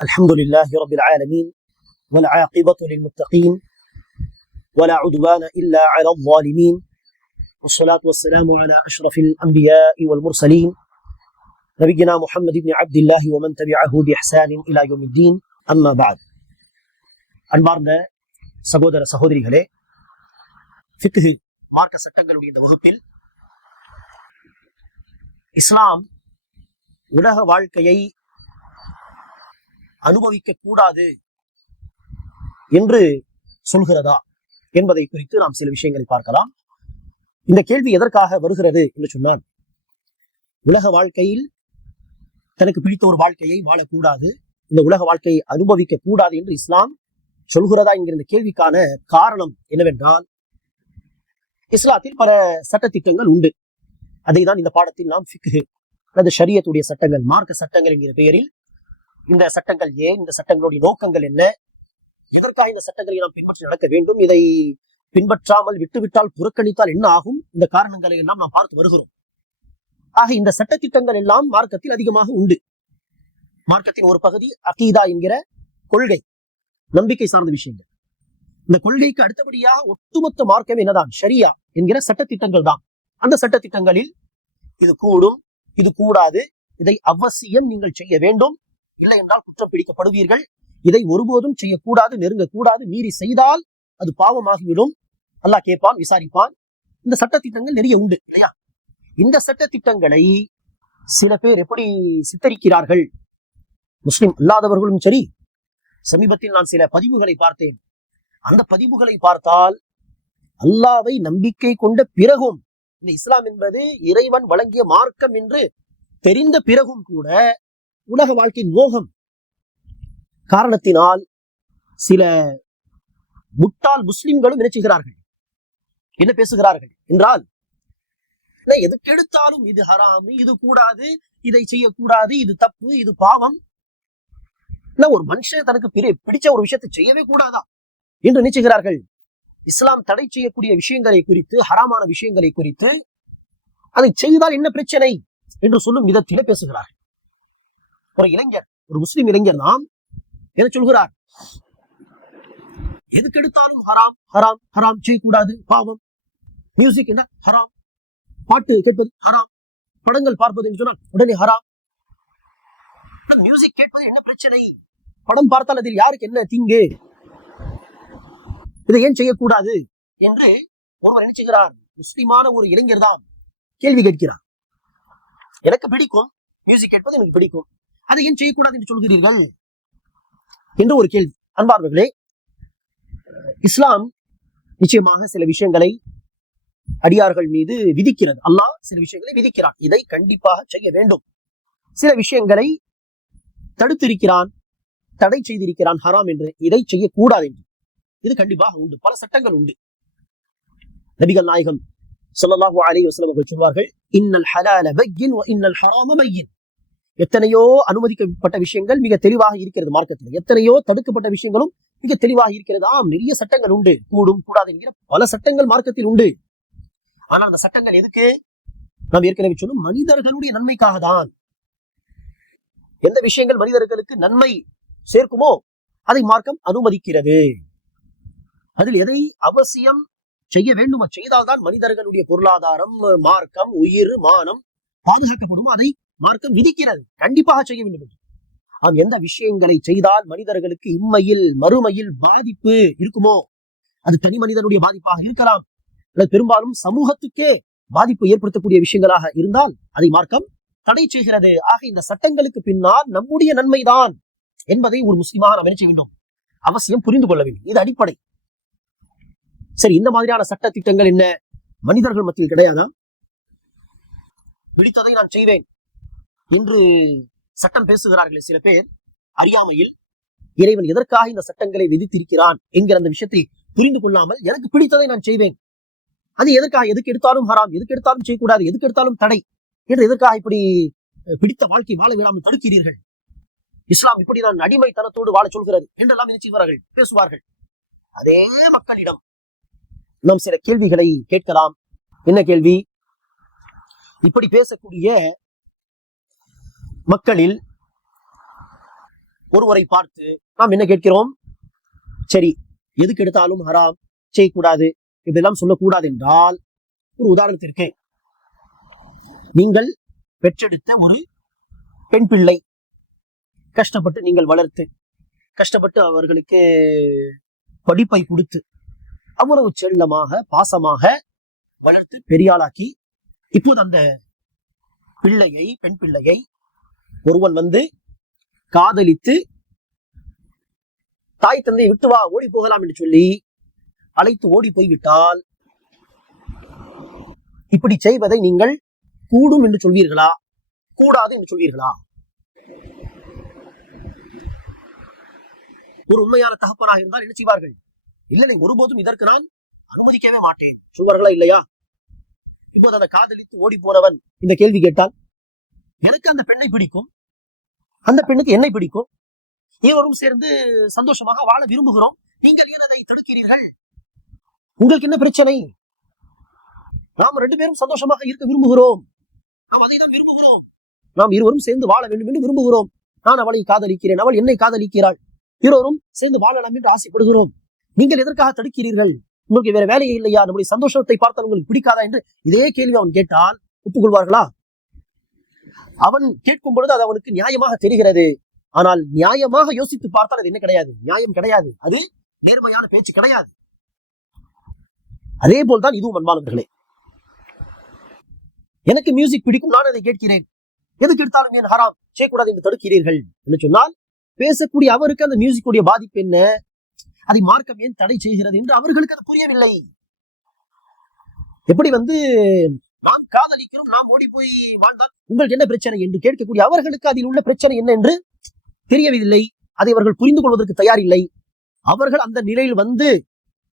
الحمد لله رب العالمين والعاقبة للمتقين ولا عدوان إلا على الظالمين والصلاة والسلام على أشرف الأنبياء والمرسلين نبينا محمد بن عبد الله ومن تبعه بإحسان إلى يوم الدين أما بعد அன்பார்ந்த சகோதர சகோதரிகளே ஃபிக்ஹு மார்க்க சட்டங்களுடைய இந்த வகுப்பில் இஸ்லாம் உலக வாழ்க்கையை அனுபவிக்க கூடாது என்று சொல்கிறதா என்பதை குறித்து நாம் சில விஷயங்களை பார்க்கலாம். இந்த கேள்வி எதற்காக வருகிறது என்று சொன்னால் உலக வாழ்க்கையில் தனக்கு பிடித்த ஒரு வாழ்க்கையை வாழக்கூடாது இந்த உலக வாழ்க்கையை அனுபவிக்க கூடாது என்று இஸ்லாம் சொல்கிறதா என்கிற இந்த கேள்விக்கான காரணம் என்னவென்றால் இஸ்லாத்தில் பல சட்டத்திட்டங்கள் உண்டு. அதை தான் இந்த பாடத்தில் நாம் ஃபிக்ஹு அல்லது ஷரியத்துடைய சட்டங்கள் மார்க்க சட்டங்கள் என்கிற பெயரில் இந்த சட்டங்கள் ஏன் இந்த சட்டங்களுடைய நோக்கங்கள் என்ன? எதற்காக இந்த சட்டங்களை நாம் பின்பற்றி நடக்க வேண்டும்? இதை பின்பற்றாமல் விட்டுவிட்டால் புறக்கணித்தால் என்ன ஆகும்? இந்த காரணங்களை எல்லாம் நாம் பார்த்து வருகிறோம். ஆக இந்த சட்டத்திட்டங்கள் எல்லாம் மார்க்கத்தில் அதிகமாக உண்டு. மார்க்கத்தின் ஒரு பகுதி அகீதா என்கிற கொள்கை நம்பிக்கை சார்ந்த விஷயங்கள். இந்த கொள்கைக்கு அடுத்தபடியாக ஒட்டுமொத்த மார்க்கம் என்னதான்? ஷரியா என்கிற சட்டத்திட்டங்கள் தான். அந்த சட்டத்திட்டங்களில் இது கூடும் இது கூடாது இதை அவசியம் நீங்கள் செய்ய வேண்டும். இல்லை என்றால் குற்றம் பிடிக்கப்படுவீர்கள் இதை ஒருபோதும் செய்யக்கூடாது நெருங்கக்கூடாது. மீறி செய்தால் அது பாவமாகிவிடும். அல்லாஹ் கேட்பான் விசாரிப்பான். இந்த சட்டத்திட்டங்கள் நிறைய உண்டு இல்லையா? இந்த சட்டத்திட்டங்களை சில பேர் எப்படி சித்தரிக்கிறார்கள்? முஸ்லிம் அல்லாதவர்களும் சரி சமீபத்தில் நான் சில பதிவுகளை பார்த்தேன். அந்த பதிவுகளை பார்த்தால் அல்லாவை நம்பிக்கை கொண்ட பிறகும் இந்த இஸ்லாம் என்பது இறைவன் வழங்கிய மார்க்கம் என்று தெரிந்த பிறகும் கூட உலக வாழ்க்கையின் மோகம். காரணத்தினால் சில முட்டாள் முஸ்லிம்களும் நினைச்சுகிறார்கள் என்ன பேசுகிறார்கள்? என்றால் எதுக்கு இது ஹராம் இது கூடாது இதை செய்யக்கூடாது இது தப்பு இது பாவம். ஒரு மனுஷன் தனக்கு பிடிச்ச ஒரு விஷயத்தை செய்யவே கூடாதா? என்று நினைச்சுகிறார்கள் இஸ்லாம் தடை செய்யக்கூடிய விஷயங்களை குறித்து ஹராமான விஷயங்களை குறித்து அதை செய்தால் என்ன பிரச்சனை? என்று சொல்லும் விதத்திலே பேசுகிறார்கள். ஒரு இளைஞர் ஒரு முஸ்லிம் இளைஞர் தான் என்ன சொல்கிறார்? எதுக்கு எடுத்தாலும் ஹராம் ஹராம் ஹராம் செய்யக்கூடாது பாவம். மியூசிக் என்ன? ஹராம். பாட்டு கேட்பது ஹராம். படங்கள் பார்ப்பது என்று சொன்னால் உடனே ஹராம். மியூசிக் கேட்பது என்ன பிரச்சனை? படம் பார்த்தால் அதில் யாருக்கு என்ன தீங்கு? இதை ஏன் செய்யக்கூடாது என்று ஒருவர் நினைச்சுகிறார் முஸ்லிமான ஒரு இளைஞர் தான் கேள்வி கேட்கிறார். எனக்கு பிடிக்கும். மியூசிக் கேட்பது எனக்கு பிடிக்கும். அதை ஏன் செய்யக்கூடாது என்று சொல்கிறீர்கள்? என்று ஒரு கேள்வி. அன்பார்வர்களே இஸ்லாம் நிச்சயமாக சில விஷயங்களை அடியார்கள் மீது விதிக்கிறது. அல்லாஹ் சில விஷயங்களை விதிக்கிறான். இதை கண்டிப்பாக செய்ய வேண்டும். சில விஷயங்களை தடுத்திருக்கிறான் தடை செய்திருக்கிறான் ஹராம் என்று இதை செய்யக்கூடாது என்று. இது கண்டிப்பாக உண்டு. பல சட்டங்கள் உண்டு. நபிகள் நாயகம் சொல்லலாஹு அலி வசலம் அவர்கள் சொல்வார்கள் இன்னல் ஹலால பையின் இன்னல் ஹராம பையின். எத்தனையோ அனுமதிக்கப்பட்ட விஷயங்கள் மிக தெளிவாக இருக்கிறது மார்க்கத்தில். எத்தனையோ தடுக்கப்பட்ட விஷயங்களும் மிக தெளிவாக இருக்கிறது. ஆம் நிறைய சட்டங்கள் உண்டு. கூடும் கூடாது என்கிற பல சட்டங்கள் மார்க்கத்தில் உண்டு. ஆனால் அந்த சட்டங்கள் எதுக்கு? நாம் ஏற்கனவே சொன்னோம் மனிதர்களுடைய நன்மைக்காக தான். எந்த விஷயங்கள் மனிதர்களுக்கு நன்மை சேர்க்குமோ அதை மார்க்கம் அனுமதிக்கிறது. அதில் எதை அவசியம் செய்ய வேண்டுமோ செய்தால்தான் மனிதர்களுடைய பொருளாதாரம் மார்க்கம் உயிர் மானம் பாதுகாக்கப்படும் அதை மார்க்கம் விதிக்கிறது. கண்டிப்பாக செய்ய வேண்டும் என்று. எந்த விஷயங்களை செய்தால் மனிதர்களுக்கு இம்மையில் மறுமையில் பாதிப்பு இருக்குமோ? அது தனி மனிதனுடைய பாதிப்பாக இருக்கலாம். அல்லது பெரும்பாலும் சமூகத்துக்கே பாதிப்பு ஏற்படுத்தக்கூடிய விஷயங்களாக இருந்தால் அதை மார்க்கம் தடை செய்கிறது. ஆக இந்த சட்டங்களுக்கு பின்னால் நம்முடைய நன்மைதான் என்பதை ஒரு முஸ்லிமாக நாம் என்ன செய்ய வேண்டும்? அவசியம் புரிந்து கொள்ள வேண்டும். இது அடிப்படை. சரி இந்த மாதிரியான சட்ட திட்டங்கள் என்ன? மனிதர்கள் மத்தியில் கிடையாதா? பிடித்ததை நான் செய்வேன். என்று சட்டம் பேசுகிறார்கள் சில பேர். அறியாமையில் இறைவன் எதற்காக இந்த சட்டங்களை விதித்திருக்கிறான் என்கிற அந்த விஷயத்தை புரிந்து கொள்ளாமல் எனக்கு பிடித்ததை நான் செய்வேன். அது எதற்காக எதுக்கு எடுத்தாலும் ஹராம் எதுக்கு எடுத்தாலும் செய்யக்கூடாது எதுக்கு எடுத்தாலும் தடை என்று எதற்காக இப்படி பிடித்த வாழ்க்கை வாழ விடாமல் தடுக்கிறீர்கள்? இஸ்லாம் இப்படி நான் அடிமைத்தனத்தோடு வாழ சொல்கிறது என்றெல்லாம் நினைச்சுவார்கள் பேசுவார்கள். அதே மக்களிடம் நாம் சில கேள்விகளை கேட்கலாம். என்ன கேள்வி? இப்படி பேசக்கூடிய மக்களில் ஒருவரை பார்த்து நாம் என்ன கேட்கிறோம்? சரி எதுக்கு எடுத்தாலும் ஹராம் செய்யக்கூடாது இதெல்லாம் சொல்லக்கூடாது என்றால் ஒரு உதாரணத்திற்கு நீங்கள் பெற்றெடுத்த ஒரு பெண் பிள்ளை கஷ்டப்பட்டு நீங்கள் வளர்த்து கஷ்டப்பட்டு அவர்களுக்கு படிப்பை கொடுத்து அவ்வளவு செல்லமாக பாசமாக வளர்த்து பெரியாளாக்கி இப்போது அந்த பிள்ளையை பெண் பிள்ளையை ஒருவன் வந்து காதலித்து தாய் தந்தை விட்டு வா ஓடி போகலாம் என்று சொல்லி அழைத்து ஓடி போய்விட்டால் இப்படி செய்வதை நீங்கள் கூடும் என்று சொல்வீர்களா? கூடாது என்று சொல்வீர்களா? ஒரு உண்மையான தகப்பனாக இருந்தால் என்ன செய்வார்கள்? இல்லை நீ ஒருபோதும் இதற்கு நான் அனுமதிக்கவே மாட்டேன். சொல்வார்களா இல்லையா? இப்போது அந்த காதலித்து ஓடி போனவன் இந்த கேள்வி கேட்டால் எனக்கு அந்த பெண்ணை பிடிக்கும். அந்த பெண்ணுக்கு என்னை பிடிக்கும். இருவரும் சேர்ந்து சந்தோஷமாக வாழ விரும்புகிறோம். நீங்கள் ஏன் அதை தடுக்கிறீர்கள்? உங்களுக்கு என்ன பிரச்சனை? நாம் ரெண்டு பேரும் சந்தோஷமாக இருக்க விரும்புகிறோம். நாம் அதை தான் விரும்புகிறோம். நாம் இருவரும் சேர்ந்து வாழ வேண்டும் என்று விரும்புகிறோம். நான் அவளை காதலிக்கிறேன். அவள் என்னை காதலிக்கிறாள். இருவரும் சேர்ந்து வாழலாம் என்று ஆசைப்படுகிறோம். நீங்கள் எதற்காக தடுக்கிறீர்கள்? உங்களுக்கு வேற வேலையே இல்லையா? நம்முடைய சந்தோஷத்தை பார்த்தால் உங்களுக்கு பிடிக்காதா என்று இதே கேள்வி அவன் கேட்டால் ஒப்புக்கொள்வார்களா? அவன் கேட்கும் பொழுது அது அவனுக்கு நியாயமாக தெரிகிறது. ஆனால் நியாயமாக யோசித்து பார்த்தால் அது என்ன கிடையாது? நியாயம் கிடையாது. அது நேர்மையான பேச்சு கிடையாது. அதே போல்தான் இதுவும் அன்பானவர்களே. எனக்கு மியூசிக் பிடிக்கும் நான் அதை கேட்கிறேன். எதுக்கு எடுத்தாலும் ஏன் ஹராம்? செய்யக்கூடாது என்று தடுக்கிறீர்கள் என்று சொன்னால் பேசக்கூடிய அவருக்கு அந்த மியூசிக்குடைய பாதிப்பு என்ன? அதை மார்க்கம் ஏன் தடை செய்கிறது என்று அவர்களுக்கு அது புரியவில்லை. எப்படி வந்து நாம் காதலிக்கிறோம் நாம் ஓடி போய் வாழ்ந்தால் உங்களுக்கு என்ன பிரச்சனை என்று கேட்கக்கூடிய அவர்களுக்கு அதில் உள்ள பிரச்சனை என்ன என்று தெரியவில்லை. அதை அவர்கள் புரிந்து கொள்வதற்கு தயாரில்லை. அவர்கள் அந்த நிலையில் வந்து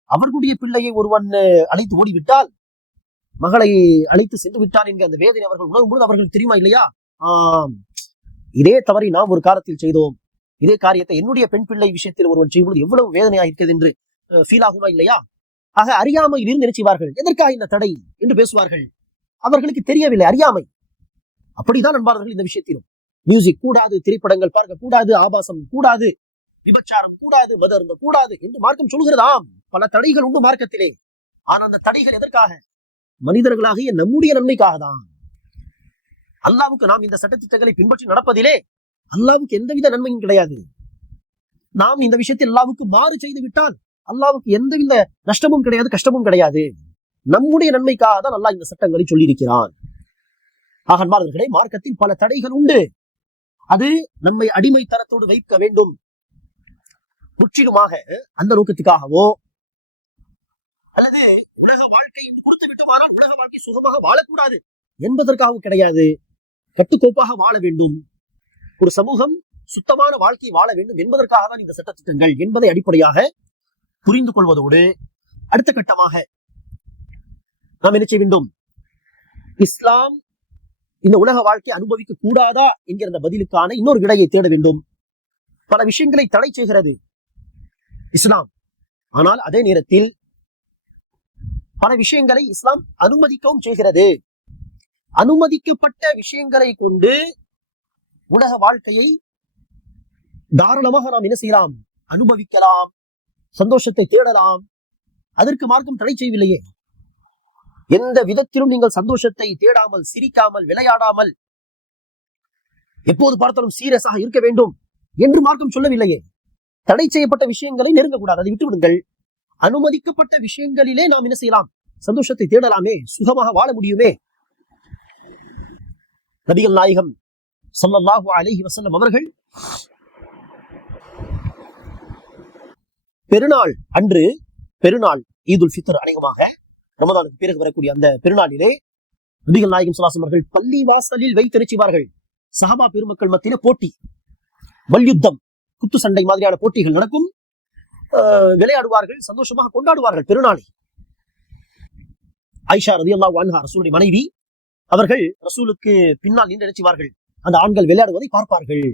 அவர்களுடைய பிள்ளையை ஒருவன் அழைத்து ஓடிவிட்டால் மகளை அழைத்து சென்று விட்டான் என்கிற அந்த வேதனை அவர்கள் உணரும் பொழுது அவர்களுக்கு தெரியுமா இல்லையா? ஆஹ் இதே தவறை நாம் ஒரு காலத்தில் செய்தோம். இதே காரியத்தை என்னுடைய பெண் பிள்ளை விஷயத்தில் ஒருவன் செய்யும்போது எவ்வளவு வேதனையாக இருக்கிறது என்று ஃபீல் ஆகுமா இல்லையா? ஆக அறியாமையில் இருந்து நினைச்சுவார்கள். எதற்காக இந்த தடை? என்று பேசுவார்கள். அவர்களுக்கு தெரியவில்லை அறியாமை. அப்படிதான் நண்பார்கள் இந்த விஷயத்திலும் மியூசிக் கூடாது திரைப்படங்கள் பார்க்க கூடாது ஆபாசம் கூடாது விபச்சாரம் கூடாது மதர்ந்த கூடாது என்று மார்க்கம் சொல்கிறதாம் பல தடைகள் உண்டு மார்க்கத்திலே. ஆனால் அந்த தடைகள் எதற்காக? மனிதர்களாகிய நம்முடைய நன்மைக்காக தான் அல்லாவுக்கு நாம் இந்த சட்டத்திட்டங்களை பின்பற்றி நடப்பதிலே அல்லாவுக்கு எந்தவித நன்மையும் கிடையாது. நாம் இந்த விஷயத்தில் அல்லாவுக்கு மாறு செய்து விட்டால் அல்லாவுக்கு எந்தவித நஷ்டமும் கிடையாது கஷ்டமும் கிடையாது. நம்முடைய நன்மைக்காக தான் அல்லாஹ் இந்த சட்டங்களை சொல்லியிருக்கிறான். ஆக மார்க்கத்தில் பல தடைகள் உண்டு. அது நம்மை அடிமைத்தனத்தோடு வைக்க வேண்டும். முற்றிலுமாக அந்த நோக்கத்துக்காகவோ அல்லது உலக வாழ்க்கை என்று கொடுத்து விட்டோமானால் உலக வாழ்க்கை சுகமாக வாழக்கூடாது என்பதற்காகவும் கிடையாது. கட்டுக்கோப்பாக வாழ வேண்டும். ஒரு சமூகம் சுத்தமான வாழ்க்கை வாழ வேண்டும் என்பதற்காக தான் இந்த சட்டத்திட்டங்கள் என்பதை அடிப்படையாக புரிந்து கொள்வதோடு அடுத்த கட்டமாக நாம் என்ன செய்ய வேண்டும்? இஸ்லாம் இந்த உலக வாழ்க்கை அனுபவிக்க கூடாதா என்கிற அந்த பதிலுக்கான இன்னொரு விடையை தேட வேண்டும். பல விஷயங்களை தடை செய்கிறது இஸ்லாம். ஆனால் அதே நேரத்தில் பல விஷயங்களை இஸ்லாம் அனுமதிக்கவும் செய்கிறது. அனுமதிக்கப்பட்ட விஷயங்களை கொண்டு உலக வாழ்க்கையை தாராளமாக நாம் என்ன செய்யலாம்? அனுபவிக்கலாம். சந்தோஷத்தை தேடலாம். அதற்கு மார்க்கம் தடை செய்யவில்லையே. எந்த விதத்திலும் நீங்கள் சந்தோஷத்தை தேடாமல் சிரிக்காமல் விளையாடாமல் எப்போது பார்த்தாலும் சீரியஸாக இருக்க வேண்டும் என்று மார்க்கம் சொல்லவில்லையே. தடை செய்யப்பட்ட விஷயங்களை நெருங்கக்கூடாது அதை விட்டுவிடுங்கள். அனுமதிக்கப்பட்ட விஷயங்களிலே நாம் என்ன செய்யலாம்? சந்தோஷத்தை தேடலாமே சுகமாக வாழ முடியுமே. நபிகள் நாயகம் சொல்லல்லாஹு அலஹி வசல்லம் அவர்கள் பெருநாள் அன்று பெருநாள் ஈதுல் ஃபித்ர் அநேகமாக ரமதானுக்கு பிறகு வரக்கூடிய அந்த பெருநாளிலே நபிகள் நாயகம் சுல்லாசம் அவர்கள் பள்ளி வாசலில் வைத்திருச்சுவார்கள். சஹாபா பெருமக்கள் மத்தியில போட்டி. மல்யுத்தம் குத்து சண்டை மாதிரியான போட்டிகள் நடக்கும். விளையாடுவார்கள் சந்தோஷமாக கொண்டாடுவார்கள் பெருநாளை. ஐஷா ரதி அல்லா அன்ஹா ரசூலுடைய மனைவி அவர்கள் ரசூலுக்கு பின்னால் நின்று நினைச்சுவார்கள் அந்த ஆண்கள் விளையாடுவதை பார்ப்பார்கள்.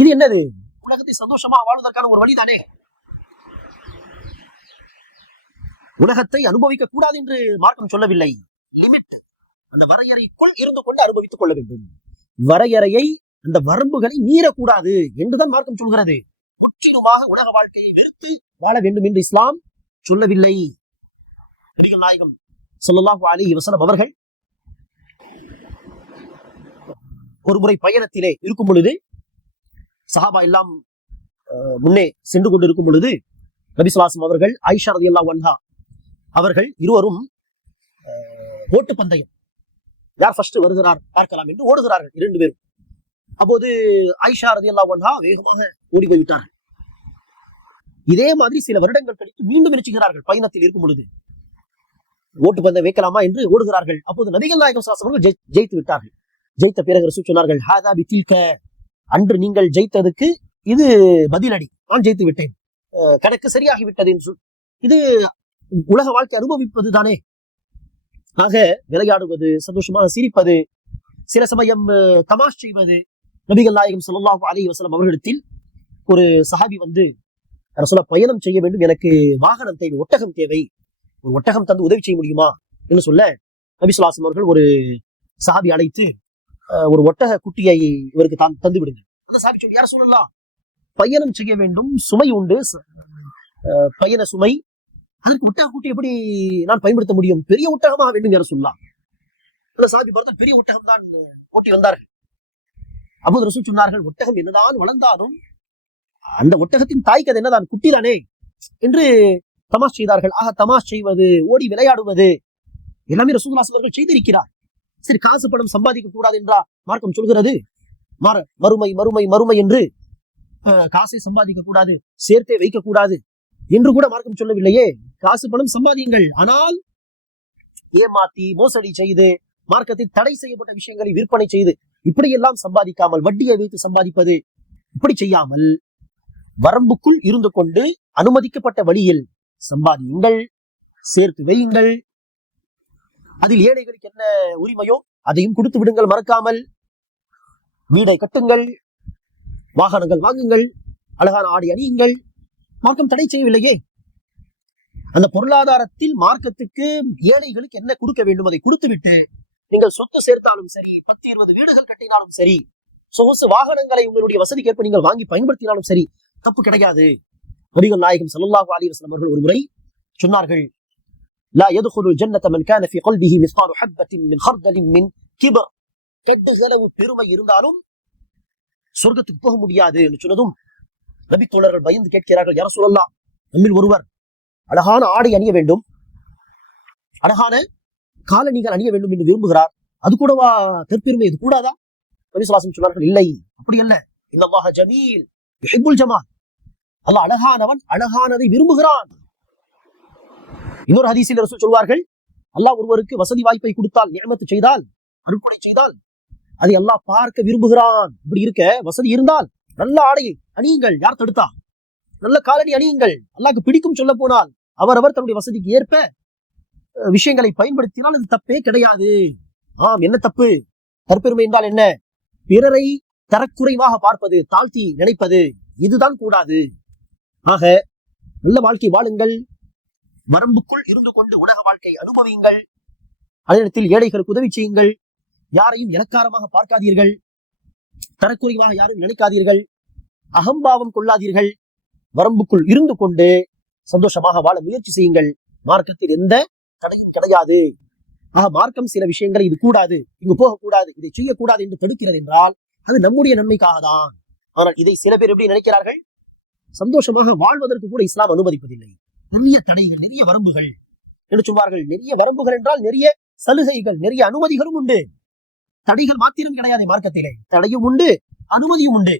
இது என்னது? உலகத்தை சந்தோஷமா வாழ்வதற்கான ஒரு வழிதானே? உலகத்தை அனுபவிக்க கூடாது என்று மார்க்கம் சொல்லவில்லை. லிமிட் அந்த வரையறைக்குள் இருந்து கொண்டு அனுபவித்துக் கொள்ள வேண்டும். வரையறையை அந்த வரம்புகளை மீறக்கூடாது என்றுதான் மார்க்கம் சொல்கிறது. முற்றிலுமாக உலக வாழ்க்கையை வெறுத்து வாழ வேண்டும் என்று இஸ்லாம் சொல்லவில்லை. நடிகர் நாயகம் சொல்லலாஹு அலி வஸல்லம் அவர்கள் ஒரு முறை பயணத்திலே இருக்கும் பொழுது சஹாபா எல்லாம் அஹ், முன்னே சென்று கொண்டு இருக்கும் பொழுது நபிசுலாசம் அவர்கள் ஐஷரதி அல்லா வன்ஹா அவர்கள் இருவரும் ஓட்டு பந்தயம். யார் ஃபர்ஸ்ட் வருகிறார் பார்க்கலாம் என்று ஓடுகிறார்கள் இரண்டு பேரும். அப்போது ஆயிஷா அல்லா அன்ஹா வேகமாக ஓடி போய்விட்டார்கள் இதே மாதிரி சில வருடங்கள் கழித்து மீண்டும் நினைச்சுகிறார்கள் பயணத்தில் இருக்கும் பொழுது. ஓட்டு பந்தயம் வைக்கலாமா என்று ஓடுகிறார்கள். அப்போது நபிகள் நாயகம் சாசனங்கள் ஜெயித்து விட்டார்கள். ஜெயித்த பிறகு சொன்னார்கள் ஹாதா பித்தில்க அன்று நீங்கள் ஜெயித்ததுக்கு இது பதிலடி. நான் ஜெயித்து விட்டேன். கணக்கு சரியாகிவிட்டது என்று சொல் இது உலக வாழ்க்கை அனுபவிப்பது தானே ஆக விளையாடுவது சந்தோஷமாக சிரிப்பது சில சமயம் தமாஷ் செய்வது நபிகள் நாயகம் ஸல்லல்லாஹு அலி வசலம் அவர்களிடத்தில் ஒரு சஹாபி வந்து சொல்ல பயணம் செய்ய வேண்டும் எனக்கு வாகனம் தேவை ஒட்டகம் தேவை. ஒரு ஒட்டகம் தந்து உதவி செய்ய முடியுமா? என்று சொல்ல நபி சுல்லாசம் அவர்கள் ஒரு சஹாபி அழைத்து ஒரு ஒட்டக குட்டியை இவருக்கு தான் தந்து விடுங்க அந்த சாபி சொல்லி யார சொல்லலாம் பயணம் செய்ய வேண்டும் சுமை உண்டு அஹ், பயண சுமை அதற்கு ஒட்டக கூட்டி எப்படி நான் பயன்படுத்த முடியும்? பெரிய ஒட்டகமாக வேண்டும் என்று சொல்லலாம் அந்த சாதி பொறுத்த பெரிய ஒட்டகம் தான் ஓட்டி வந்தார்கள். அப்போது ரசூல் சொன்னார்கள் ஒட்டகம் என்னதான் வளர்ந்தாலும் அந்த ஒட்டகத்தின் தாய்க்கு அது என்னதான்? குட்டிதானே? என்று தமாஷ் செய்தார்கள். ஆக தமாஷ் செய்வது ஓடி விளையாடுவது எல்லாமே ரசூல்லாஸ் அவர்கள் செய்திருக்கிறார். சரி காசு பணம் சம்பாதிக்க கூடாது என்றா மார்க்கம் சொல்கிறது? மறுமை மறுமை மறுமை என்று அஹ், காசை சம்பாதிக்க கூடாது சேர்த்தே வைக்க கூடாது. என்று கூட மார்க்கம் சொல்லவில்லையே. காசு பணம் சம்பாதியுங்கள். ஆனால் ஏமாத்தி மோசடி செய்து மார்க்கத்தில் தடை செய்யப்பட்ட விஷயங்களை விற்பனை செய்து இப்படியெல்லாம் சம்பாதிக்காமல் வட்டியை வைத்து சம்பாதிப்பது இப்படி செய்யாமல் வரம்புக்குள் இருந்து கொண்டு அனுமதிக்கப்பட்ட வழியில் சம்பாதியுங்கள் சேர்த்து வையுங்கள். அதில் ஏழைகளுக்கு என்ன உரிமையோ அதையும் கொடுத்து விடுங்கள் மறக்காமல். வீடை கட்டுங்கள் வாகனங்கள் வாங்குங்கள் அழகான ஆடை அணியுங்கள். மார்க்கம் தடை செய்யவில்லையே. அந்த பொருளாதாரத்தில் மார்க்கத்துக்கு ஏழைகளுக்கு என்ன கொடுக்க வேண்டும்? அதை கொடுத்துவிட்டு நீங்கள் சொத்து சேர்த்தாலும் சரி பத்து இருபது வீடுகள் கட்டினாலும் சரி சொகுசு வாகனங்களை உங்களுடைய வசதிக்கேற்ப நீங்கள் வாங்கி பயன்படுத்தினாலும் சரி தப்பு கிடையாது. நபிகள் நாயகம் சல்லாஹு அலைஹி அவர்கள் ஒரு முறை சொன்னார்கள் லா யதுகுலுல் ஜன்னத மன் கான ஃபீ கல்பிஹி மிஸ்காலு ஹப்பத்தின் மின் ஹர்தலின் மின் கிபர். கெட்டுகளவு பெருமை இருந்தாலும் சொர்க்கத்துக்கு போக முடியாது என்று சொன்னதும் நபி தோழர்கள் பயந்து கேட்கிறார்கள் யார சொல்லலாம் நம்மில் ஒருவர். அழகான ஆடை அணிய வேண்டும். அழகான காலணிகள் அணிய வேண்டும் என்று விரும்புகிறார். அது கூடவா? தற்பெருமை இது கூடாதா? நபி சொன்னார்கள் இல்லை. அப்படி அல்ல. இன்னல்லாஹ ஜமீல் யுஹிப்புல் ஜமால். அல்ல அழகானவன் அழகானதை விரும்புகிறான். இன்னொரு ஹதீசில் அரசு சொல்வார்கள் அல்லாஹ் ஒருவருக்கு வசதி வாய்ப்பை கொடுத்தால் நியமத்து செய்தால் அருட்கொடை செய்தால் அதை அல்லாஹ் பார்க்க விரும்புகிறான். இப்படி இருக்க வசதி இருந்தால் நல்ல ஆடையை அணியுங்கள். யார் தடுத்தா? நல்ல காலணி அணியுங்கள். அல்லாக்கு பிடிக்கும் சொல்ல போனால் அவரவர் தன்னுடைய வசதிக்கு ஏற்ப அஹ், விஷயங்களை பயன்படுத்தினால் அது தப்பே கிடையாது. ஆம் என்ன தப்பு? தற்பெருமை என்றால் என்ன? பிறரை தரக்குறைவாக பார்ப்பது தாழ்த்தி நினைப்பது இதுதான் கூடாது. ஆக நல்ல வாழ்க்கை வாழுங்கள். வரம்புக்குள் இருந்து கொண்டு உலக வாழ்க்கை அனுபவியுங்கள். அதே நேரத்தில் ஏழைகளுக்கு உதவி செய்யுங்கள். யாரையும் இலக்காரமாக பார்க்காதீர்கள். தரக்குறைவாக யாரும் நினைக்காதீர்கள். அகம்பாவம் கொள்ளாதீர்கள். வரம்புக்குள் இருந்து கொண்டு சந்தோஷமாக வாழ முயற்சி செய்யுங்கள். மார்க்கத்தில் எந்த தடையும் கிடையாது. ஆக மார்க்கம் சில விஷயங்களை இது கூடாது இங்கு போகக்கூடாது இதை செய்யக்கூடாது என்று தடுக்கிறது என்றால் அது நம்முடைய நன்மைக்காக தான். ஆனால் இதை சில பேர் எப்படி நினைக்கிறார்கள்? சந்தோஷமாக வாழ்வதற்கு கூட இஸ்லாம் அனுமதிப்பதில்லை. நிறைய தடைகள் நிறைய வரம்புகள். என்று சொல்வார்கள்? நிறைய வரம்புகள் என்றால் நிறைய சலுகைகள் நிறைய அனுமதிகளும் உண்டு. தடைகள் மாத்திரம் கிடையாது மார்க்கத்திலே. தடையும் உண்டு அனுமதியும் உண்டு.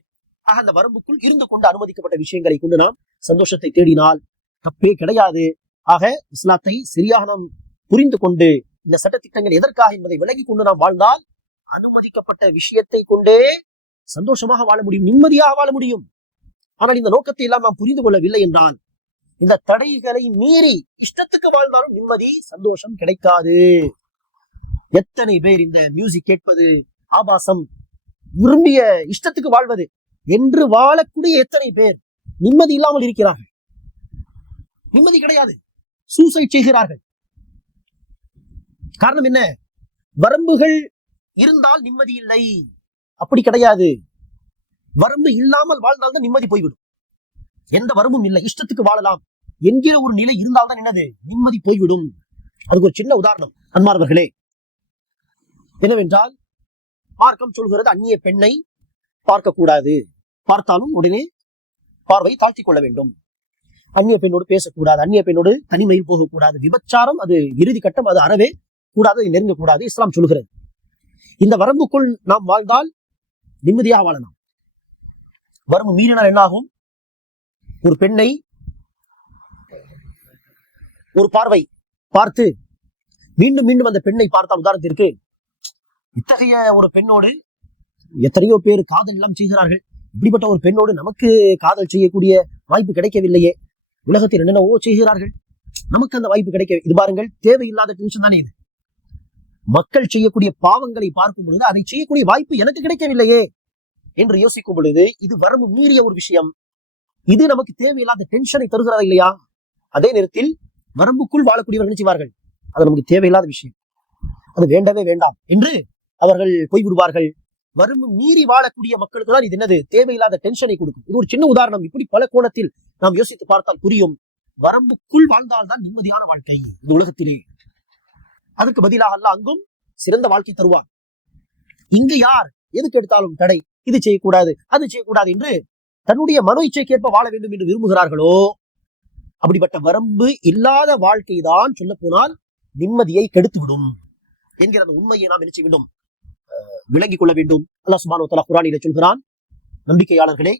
ஆக அந்த வரம்புக்குள் இருந்து கொண்டு அனுமதிக்கப்பட்ட விஷயங்களை கொண்டு நாம் சந்தோஷத்தை தேடினால் தப்பே கிடையாது. ஆக இஸ்லாத்தை சரியாக நாம் புரிந்து கொண்டு இந்த சட்டத்திட்டங்கள் எதற்காக என்பதை விலகி கொண்டு நாம் வாழ்ந்தால் அனுமதிக்கப்பட்ட விஷயத்தை கொண்டே சந்தோஷமாக வாழ முடியும் நிம்மதியாக வாழ முடியும். ஆனால் இந்த நோக்கத்தை எல்லாம் நாம் புரிந்து கொள்ளவில்லை என்றால் இந்த தடைகளை மீறி இஷ்டத்துக்கு வாழ்ந்தாலும் நிம்மதி சந்தோஷம் கிடைக்காது. எத்தனை பேர் இந்த மியூசிக் கேட்பது ஆபாசம் விரும்பிய இஷ்டத்துக்கு வாழ்வது? என்று வாழக்கூடிய எத்தனை பேர் நிம்மதி இல்லாமல் இருக்கிறார்கள்? நிம்மதி கிடையாது. சூசைட் செய்கிறார்கள். காரணம் என்ன? வரம்புகள் இருந்தால் நிம்மதி இல்லை. அப்படி கிடையாது. வரம்பு இல்லாமல் வாழ்ந்தால்தான் நிம்மதி போய்விடும். எந்த வரம்பும் இல்லை. இஷ்டத்துக்கு வாழலாம். என்கிற ஒரு நிலை இருந்தால்தான் என்னது? நிம்மதி போய்விடும். அதுக்கு ஒரு சின்ன உதாரணம். அன்பார்வர்களே என்னவென்றால் மார்க்கம் சொல்கிறது அந்நிய பெண்ணை பார்க்கக்கூடாது. பார்த்தாலும் உடனே பார்வை தாழ்த்தி கொள்ள வேண்டும். அந்நிய பெண்ணோடு பேசக்கூடாது அந்நிய பெண்ணோடு தனிமையில் போகக்கூடாது. விபச்சாரம் அது இறுதி கட்டம் அது அறவே கூடாது நெருங்கக்கூடாது. இஸ்லாம் சொல்கிறது இந்த வரம்புக்குள் நாம் வாழ்ந்தால் நிம்மதியாக வாழலாம். வரம்பு மீறினால் என்னாகும்? ஒரு பெண்ணை ஒரு பார்வை பார்த்து மீண்டும் மீண்டும் அந்த பெண்ணை பார்த்தால் உதாரணத்திற்கு இத்தகைய ஒரு பெண்ணோடு எத்தனையோ பேர் காதல் எல்லாம் செய்கிறார்கள். இப்படிப்பட்ட ஒரு பெண்ணோடு நமக்கு காதல் செய்யக்கூடிய வாய்ப்பு கிடைக்கவில்லையே. உலகத்தில் என்னென்னவோ செய்கிறார்கள். நமக்கு அந்த வாய்ப்பு கிடைக்க இது பாருங்கள் தேவையில்லாத டென்ஷன் தானே இது. மக்கள் செய்யக்கூடிய பாவங்களை பார்க்கும் பொழுது அதை செய்யக்கூடிய வாய்ப்பு எனக்கு கிடைக்கவில்லையே என்று யோசிக்கும் பொழுது இது வரம்பு மீறிய ஒரு விஷயம். இது நமக்கு தேவையில்லாத டென்ஷனை தருகிறதா இல்லையா? அதே நேரத்தில் வரம்புக்குள் வாழக்கூடியவர்கள் என்ன செய்வார்கள்? அது நமக்கு தேவையில்லாத விஷயம். அது வேண்டவே வேண்டாம் என்று அவர்கள் போய்விடுவார்கள். வரம்பு மீறி வாழக்கூடிய மக்களுக்கு தான் இது என்னது? தேவையில்லாத டென்ஷனை கொடுக்கும். இது ஒரு சின்ன உதாரணம். இப்படி பல கோணத்தில் நாம் யோசித்து பார்த்தால் புரியும். வரம்புக்குள் வாழ்ந்தால்தான் நிம்மதியான வாழ்க்கை இந்த உலகத்திலே. அதுக்கு பதிலாக அல்ல அங்கும் சிறந்த வாழ்க்கை தருவார் இங்கு யார்? எதுக்கு எடுத்தாலும் தடை. இது செய்யக்கூடாது அது செய்யக்கூடாது என்று தன்னுடைய மனோ இச்சைக்கேற்ப வாழ வேண்டும் என்று விரும்புகிறார்களோ? அப்படிப்பட்ட வரம்பு இல்லாத வாழ்க்கை தான் சொல்ல போனால் நிம்மதியை கெடுத்துவிடும் என்கிற அந்த உண்மையை நாம் என்ன செய்ய வேண்டும் விளங்கிக் கொள்ள வேண்டும் அல்லா சுப்ஹானஹு தலா குரானில சொல்கிறான். நம்பிக்கையாளர்களே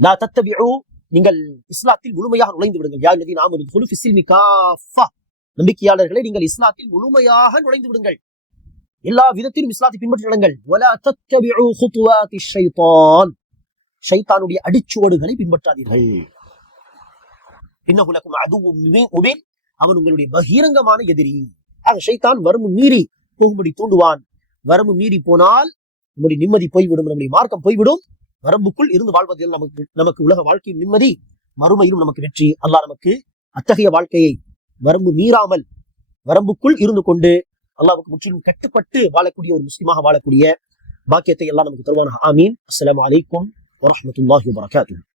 லா தத்தபிஉ நீங்கள் இஸ்லாத்தில் முழுமையாக நுழைந்து விடுங்கள். யார் நதி நாம் துகுலு நம்பிக்கையாளர்களே நீங்கள் இஸ்லாத்தில் முழுமையாக நுழைந்து விடுங்கள். எல்லா விதத்திலும் இஸ்லாத்தை பின்பற்றி நடங்கள். ஷைத்தானுடைய அடிச்சுவடுகளை பின்பற்றாதீர்கள். இன்னகுலக்கும் அதுவும் முபீன். அவன் உங்களுடைய பகிரங்கமான எதிரி. ஆக ஷைத்தான் வரும் மீறி போகும்படி தூண்டுவான். வரம்பு மீறி போனால் நம்முடைய நிம்மதி போய்விடும் நம்முடைய மார்க்கம் போய்விடும். வரம்புக்குள் இருந்து வாழ்வதில் நமக்கு நமக்கு உலக வாழ்க்கையும் நிம்மதி மறுமையிலும் நமக்கு வெற்றி. அல்லாஹ் நமக்கு அத்தகைய வாழ்க்கையை வரம்பு மீறாமல் வரம்புக்குள் இருந்து கொண்டு அல்லாவுக்கு முற்றிலும் கட்டுப்பட்டு வாழக்கூடிய ஒரு முஸ்லிமாக வாழக்கூடிய பாக்கியத்தை எல்லாம் நமக்கு தருவான ஆமீன். அஸ்லாம் அலைக்கும் வரமத்துல்லாஹி வபரகாத்துஹு.